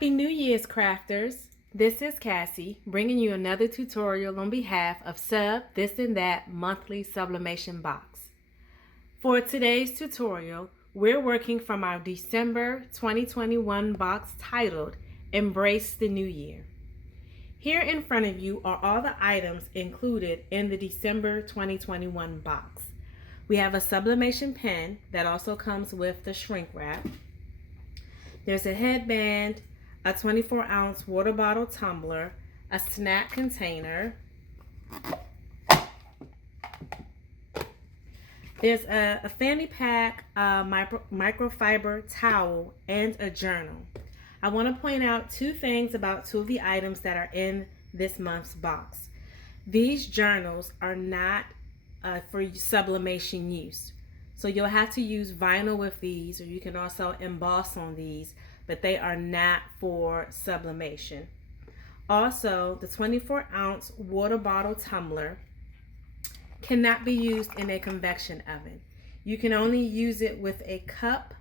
Happy New Year's, crafters! This is Cassie, bringing you another tutorial on behalf of Sub This and That monthly sublimation box. For today's tutorial, we're working from our December 2021 box titled Embrace the New Year. Here in front of you are all the items included in the December 2021 box. We have a sublimation pen that also comes with the shrink wrap. There's a headband, a 24-ounce water bottle tumbler, a snack container. There's a Fanny Pack, microfiber towel, and a journal. I want to point out two things about two of the items that are in this month's box. These journals are not for sublimation use. So you'll have to use vinyl with these, or you can also emboss on these, but they are not for sublimation. Also, the 24-ounce water bottle tumbler cannot be used in a convection oven. You can only use it with a cup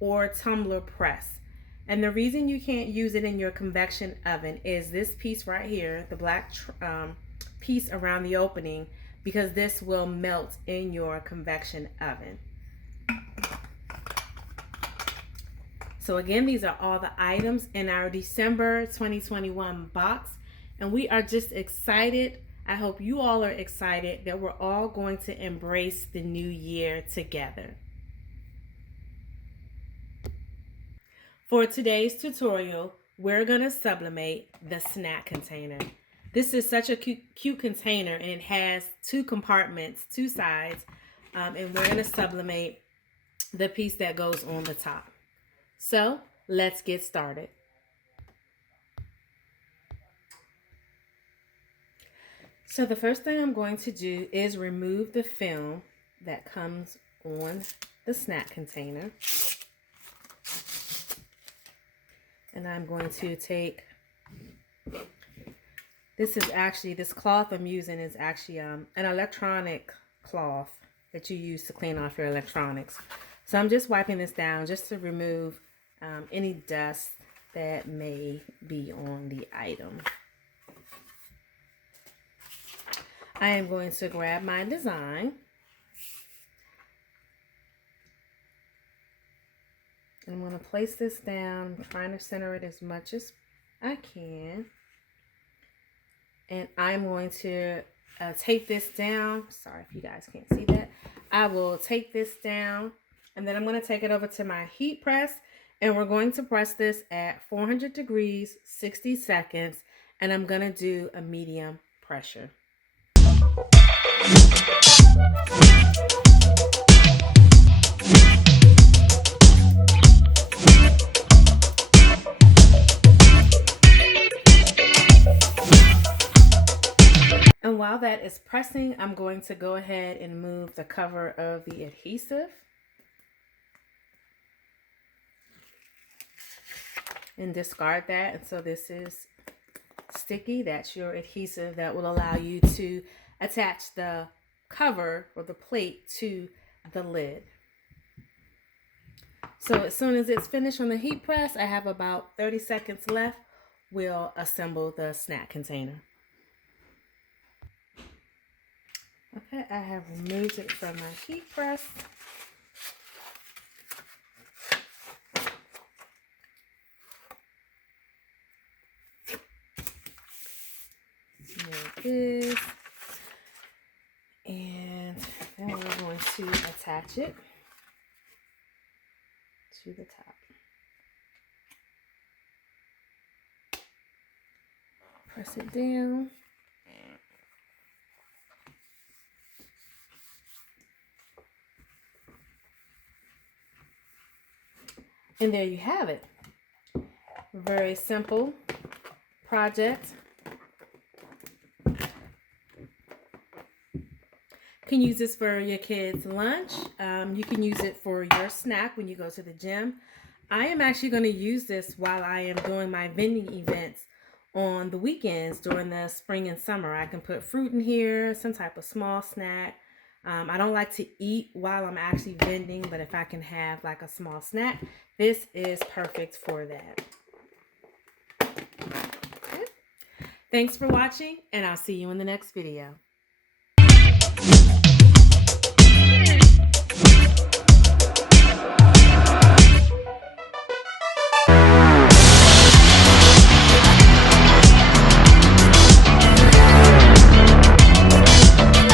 or tumbler press. And the reason you can't use it in your convection oven is this piece right here, the black piece around the opening, because this will melt in your convection oven. So again, these are all the items in our December 2021 box, and we are just excited. I hope you all are excited that we're all going to embrace the new year together. For today's tutorial, we're going to sublimate the snack container. This is such a cute container, and it has two compartments, two sides, and we're going to sublimate the piece that goes on the top. So let's get started. So the first thing I'm going to do is remove the film that comes on the snack container. And I'm going to take, this cloth I'm using is actually an electronic cloth that you use to clean off your electronics. So I'm just wiping this down just to remove any dust that may be on the item. I am going to grab my design. I'm going to place this down. I'm trying to center it as much as I can. And I'm going to tape this down. Sorry if you guys can't see that. I will take this down, and then I'm going to take it over to my heat press, and we're going to press this at 400 degrees, 60 seconds, and I'm going to do a medium pressure. And while that is pressing, I'm going to go ahead and move the cover of the adhesive. And discard that. And so this is sticky. That's your adhesive that will allow you to attach the cover or the plate to the lid. So as soon as it's finished on the heat press, I have about 30 seconds left. We'll assemble the snack container. Okay, I have removed it from my heat press. There it is. And then we're going to attach it to the top. Press it down. And there you have it. Very simple project. You can use this for your kids' lunch. You can use it for your snack when you go to the gym. I am actually going to use this while I am doing my vending events on the weekends during the spring and summer. I can put fruit in here, some type of small snack. I don't like to eat while I'm actually vending, but if I can have like a small snack, this is perfect for that. Thanks for watching, and I'll see you in the next video.